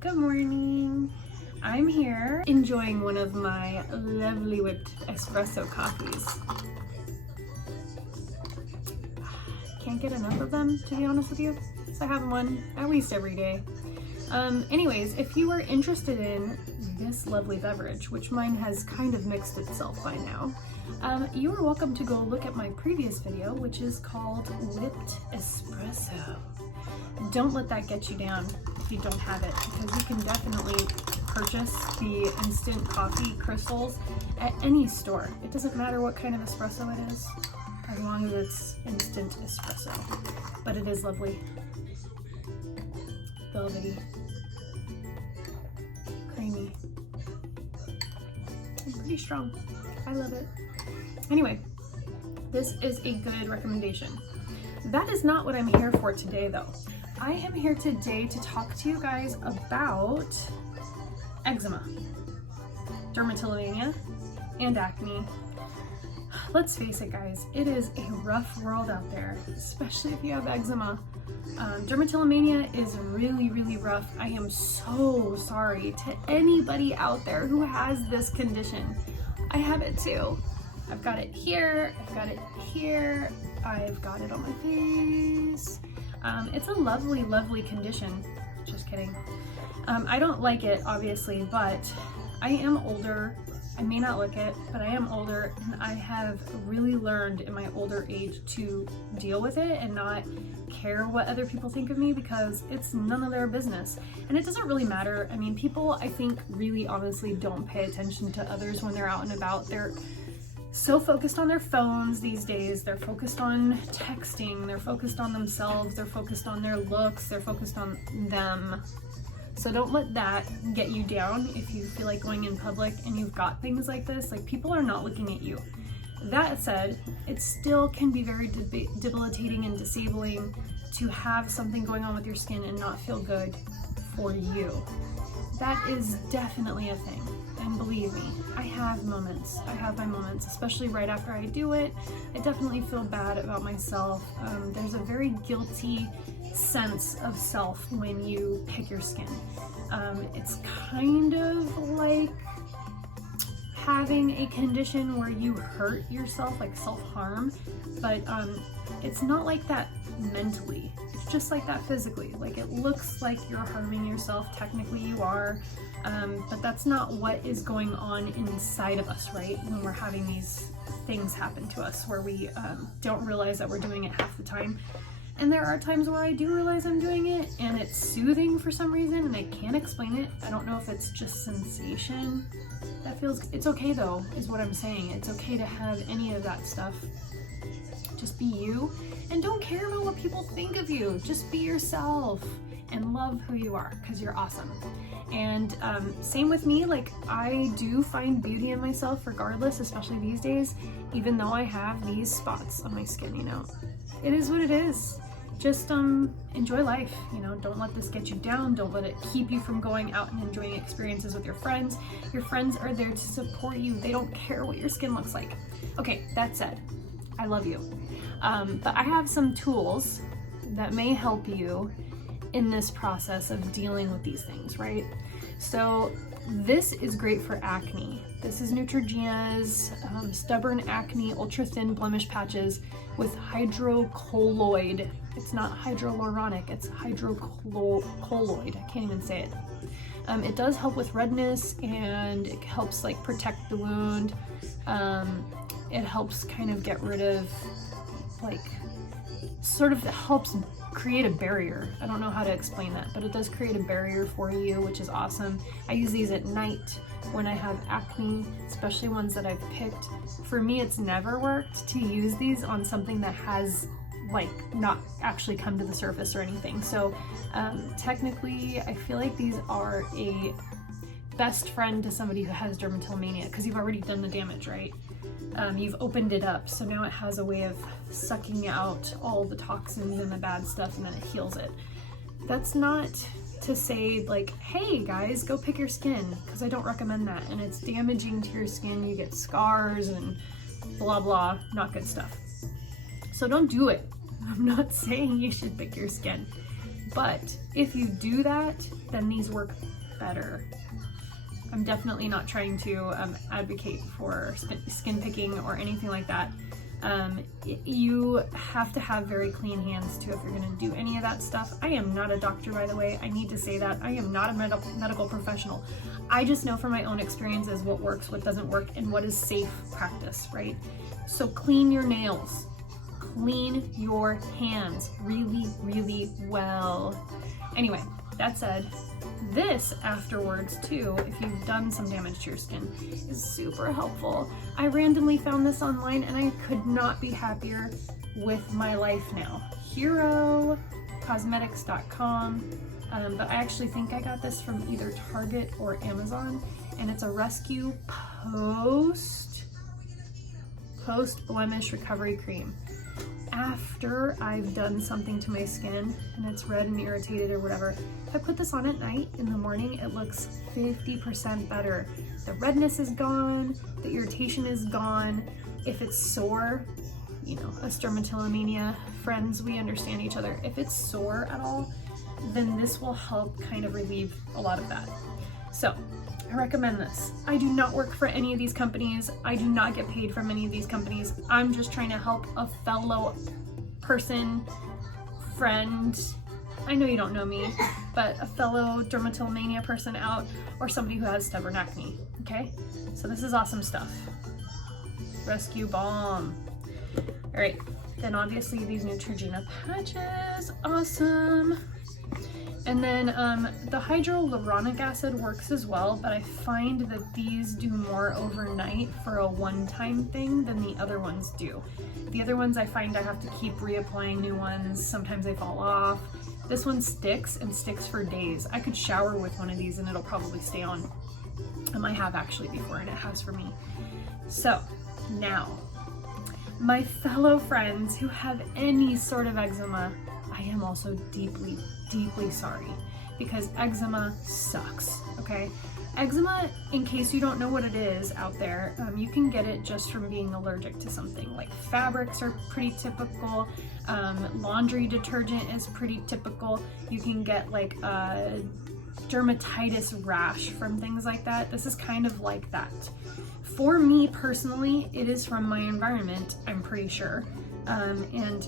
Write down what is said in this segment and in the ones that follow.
Good morning. I'm here enjoying one of my lovely whipped espresso coffees. Can't get enough of them, to be honest with you. So I have one at least every day. Anyways, if you are interested in this lovely beverage, which mine has kind of mixed itself by now, you are welcome to go look at my previous video, which is called Whipped Espresso. Don't let that get you down if you don't have it, because you can definitely purchase the instant coffee crystals at any store. It doesn't matter what kind of espresso it is, as long as it's instant espresso. But it is lovely. Velvety. Creamy. And pretty strong. I love it. Anyway, this is a good recommendation. That is not what I'm here for today though. I am here today to talk to you guys about eczema, dermatillomania, and acne. Let's face it guys, it is a rough world out there, especially if you have eczema. Dermatillomania is really, really rough. I am so sorry to anybody out there who has this condition. I have it too. I've got it here, I've got it here, I've got it on my face. It's a lovely, lovely condition. Just kidding. I don't like it, obviously, but I am older. I may not look it, but I am older, and I have really learned in my older age to deal with it and not care what other people think of me, because it's none of their business. And it doesn't really matter. I mean, people, I think, really honestly don't pay attention to others when they're out and about. They're so focused on their phones these days. They're focused on texting, they're focused on themselves, they're focused on their looks, they're focused on them. So don't let that get you down if you feel like going in public and you've got things like this. Like, people are not looking at you. That said, it still can be very debilitating and disabling to have something going on with your skin and not feel good for you. That is definitely a thing. And believe me, I have moments. I have my moments, especially right after I do it. I definitely feel bad about myself. There's a very guilty sense of self when you pick your skin. It's kind of like having a condition where you hurt yourself, like self-harm, but it's not like that mentally. It's just like that physically. Like, it looks like you're harming yourself. Technically you are. But that's not what is going on inside of us, right? When we're having these things happen to us where we don't realize that we're doing it half the time. And there are times where I do realize I'm doing it and it's soothing for some reason and I can't explain it. I don't know if it's just sensation that feels, it's okay though, is what I'm saying. It's okay to have any of that stuff. Just be you and don't care about what people think of you. Just be yourself and love who you are, because you're awesome. And same with me, like, I do find beauty in myself regardless, especially these days, even though I have these spots on my skin, you know. It is what it is. Just enjoy life, you know. Don't let this get you down. Don't let it keep you from going out and enjoying experiences with your friends. Your friends are there to support you. They don't care what your skin looks like. Okay, that said, I love you. But I have some tools that may help you in this process of dealing with these things, right? So this is great for acne. This is Neutrogena's Stubborn Acne Ultra Thin Blemish Patches with hydrocolloid. It's not hyaluronic, it's hydrocolloid. I can't even say it. It does help with redness and it helps like protect the wound. It helps kind of get rid of, like, sort of helps create a barrier. I don't know how to explain that, but it does create a barrier for you, which is awesome. I use these at night when I have acne, especially ones that I've picked. For me, it's never worked to use these on something that has like not actually come to the surface or anything. So technically, I feel like these are a best friend to somebody who has dermatillomania, because you've already done the damage, right? You've opened it up, so now it has a way of sucking out all the toxins and the bad stuff, and then it heals it. That's not to say like, hey guys, go pick your skin, because I don't recommend that, and it's damaging to your skin. You get scars and blah blah, not good stuff. So don't do it. I'm not saying you should pick your skin. But if you do that, then these work better. I'm definitely not trying to advocate for skin picking or anything like that. You have to have very clean hands too if you're going to do any of that stuff. I am not a doctor, by the way. I need to say that. I am not a medical professional. I just know from my own experiences what works, what doesn't work, and what is safe practice, right? So clean your nails. Clean your hands really, really well. Anyway, that said, this afterwards too, if you've done some damage to your skin, is super helpful. I randomly found this online and I could not be happier with my life now. HeroCosmetics.com, but I actually think I got this from either Target or Amazon, and it's a rescue post blemish recovery cream. After I've done something to my skin and it's red and irritated or whatever, if I put this on at night, in the morning, it looks 50% better. The redness is gone, the irritation is gone. If it's sore, you know, us dermatillomania friends, we understand each other. If it's sore at all, then this will help kind of relieve a lot of that. So I recommend this. I do not work for any of these companies. I do not get paid from any of these companies. I'm just trying to help a fellow person, friend. I know you don't know me, but a fellow dermatillomania person out, or somebody who has stubborn acne, okay? So this is awesome stuff. Rescue Balm. All right, then obviously these Neutrogena patches, awesome. And then the hyaluronic acid works as well, but I find that these do more overnight for a one-time thing than the other ones do. The other ones I find I have to keep reapplying new ones. Sometimes they fall off. This one sticks and sticks for days. I could shower with one of these and it'll probably stay on. I have actually before, and it has for me. So now, my fellow friends who have any sort of eczema, I am also deeply, deeply sorry, because eczema sucks, okay? Eczema, in case you don't know what it is out there, you can get it just from being allergic to something. Like fabrics are pretty typical, laundry detergent is pretty typical. You can get like a dermatitis rash from things like that. This is kind of like that. For me personally, it is from my environment, I'm pretty sure, and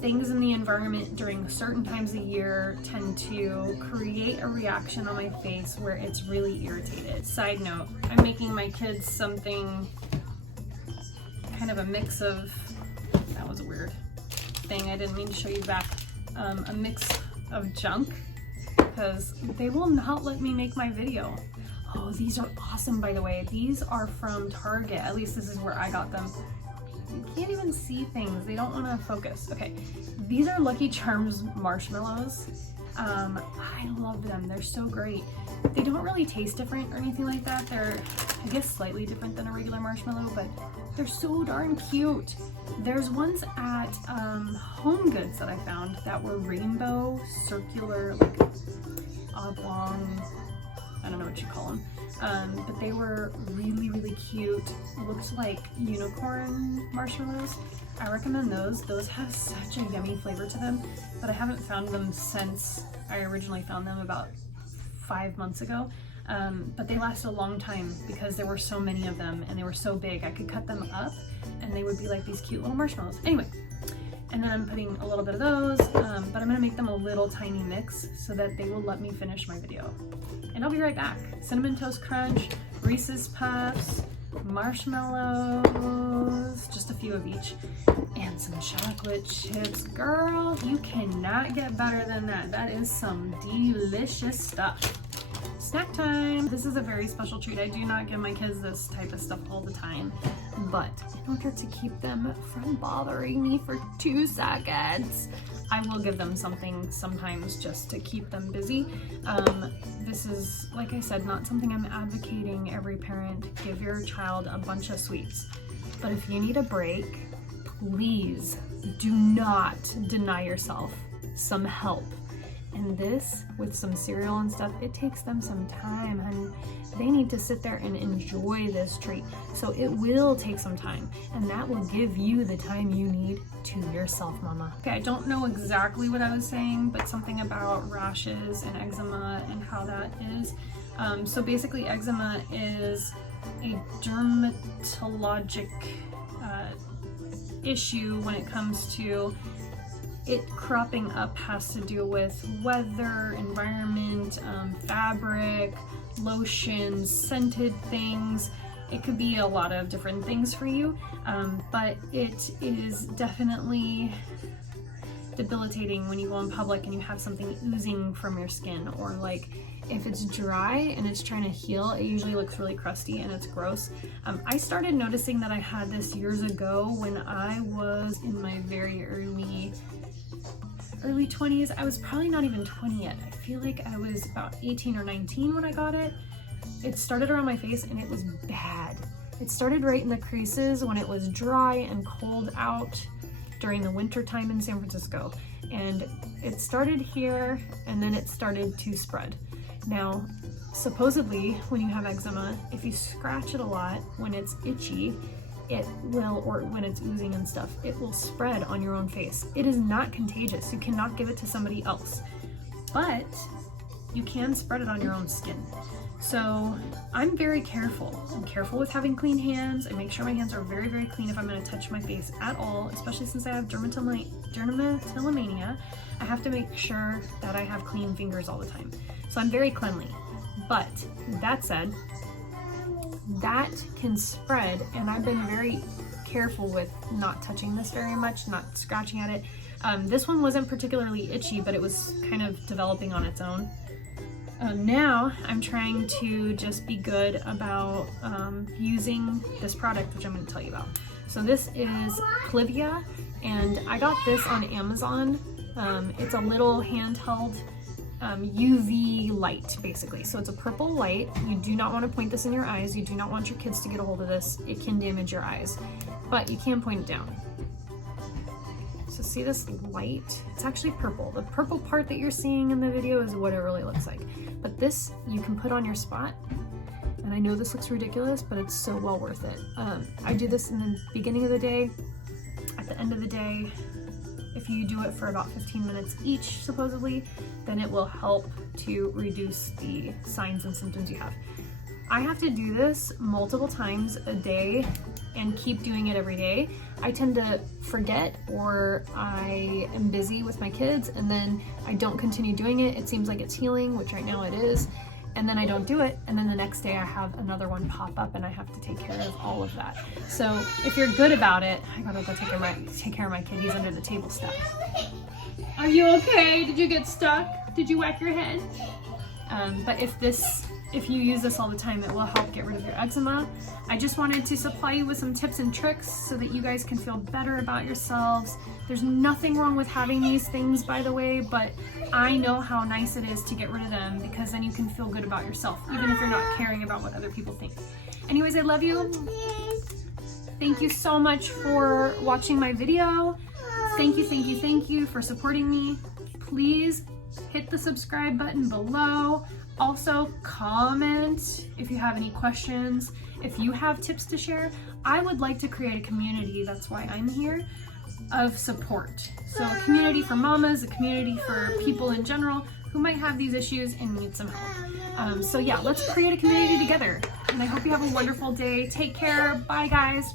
things in the environment during certain times of year tend to create a reaction on my face where it's really irritated. Side note, I'm making my kids something kind of a mix of, that was a weird thing, I didn't mean to show you back, a mix of junk, because they will not let me make my video. Oh, these are awesome, by the way. These are from Target, at least this is where I got them. You can't even see things. They don't want to focus. Okay, these are Lucky Charms marshmallows. I love them. They're so great. They don't really taste different or anything like that. They're, I guess, slightly different than a regular marshmallow, but they're so darn cute. There's ones at Home Goods that I found that were rainbow, circular, like oblong, I don't know what you call them. But they were really, really cute. Looked like unicorn marshmallows. I recommend those. Those have such a yummy flavor to them, but I haven't found them since I originally found them about 5 months ago. But they lasted a long time because there were so many of them and they were so big. I could cut them up and they would be like these cute little marshmallows. Anyway, and then I'm putting a little bit of those, but I'm gonna make them a little tiny mix so that they will let me finish my video. And I'll be right back. Cinnamon Toast Crunch, Reese's Puffs, marshmallows, just a few of each, and some chocolate chips. Girl, you cannot get better than that. That is some delicious stuff. Snack time. This is a very special treat. I do not give my kids this type of stuff all the time, but in order to keep them from bothering me for 2 seconds, I will give them something sometimes just to keep them busy. This is, like I said, not something I'm advocating every parent give your child a bunch of sweets. But if you need a break, please do not deny yourself some help. And this, with some cereal and stuff, it takes them some time, honey. They need to sit there and enjoy this treat. So it will take some time, and that will give you the time you need to yourself, mama. Okay, I don't know exactly what I was saying, but something about rashes and eczema and how that is. So basically, eczema is a dermatologic issue when it comes to it cropping up. Has to do with weather, environment, fabric, lotions, scented things. It could be a lot of different things for you, but it is definitely debilitating when you go in public and you have something oozing from your skin, or like if it's dry and it's trying to heal, it usually looks really crusty and it's gross. I started noticing that I had this years ago when I was in my very early 20s. I was probably not even 20 yet. I feel like I was about 18 or 19 when I got it. It started around my face and it was bad. It started right in the creases when it was dry and cold out during the winter time in San Francisco. And it started here and then it started to spread. Now, supposedly when you have eczema, if you scratch it a lot when it's itchy, it will, or when it's oozing and stuff, it will spread on your own face. It is not contagious. You cannot give it to somebody else, but you can spread it on your own skin. So I'm very careful. I'm careful with having clean hands. I make sure my hands are very, very clean if I'm going to touch my face at all, especially since I have dermatillomania. I have to make sure that I have clean fingers all the time. So I'm very cleanly. But that said, that can spread, and I've been very careful with not touching this very much, not scratching at it. This one wasn't particularly itchy, but it was kind of developing on its own. Now I'm trying to just be good about using this product, which I'm going to tell you about. So this is Clivia, and I got this on Amazon. It's a little handheld UV light, basically. So it's a purple light. You do not want to point this in your eyes. You do not want your kids to get a hold of this. It can damage your eyes, but you can point it down. So see this light? It's actually purple. The purple part that you're seeing in the video is what it really looks like. But this you can put on your spot. And I know this looks ridiculous, but it's so well worth it. I do this in the beginning of the day, at the end of the day. If you do it for about 15 minutes each, supposedly, then it will help to reduce the signs and symptoms you have. I have to do this multiple times a day and keep doing it every day. I tend to forget, or I am busy with my kids and then I don't continue doing it. It seems like it's healing, which right now it is, and then I don't do it, and then the next day I have another one pop up and I have to take care of all of that. So if you're good about it, I gotta go take care of my kid. He's under the table stuck. Are you okay? Did you get stuck? Did you whack your head? But if you use this all the time, it will help get rid of your eczema. I just wanted to supply you with some tips and tricks so that you guys can feel better about yourselves. There's nothing wrong with having these things, by the way, but I know how nice it is to get rid of them, because then you can feel good about yourself, even if you're not caring about what other people think. Anyways, I love you. Thank you so much for watching my video. Thank you for supporting me. Please hit the subscribe button below. Also, comment if you have any questions. If you have tips to share, I would like to create a community, that's why I'm here, of support. So a community for mamas, a community for people in general who might have these issues and need some help. So yeah, let's create a community together. And I hope you have a wonderful day. Take care. Bye, guys.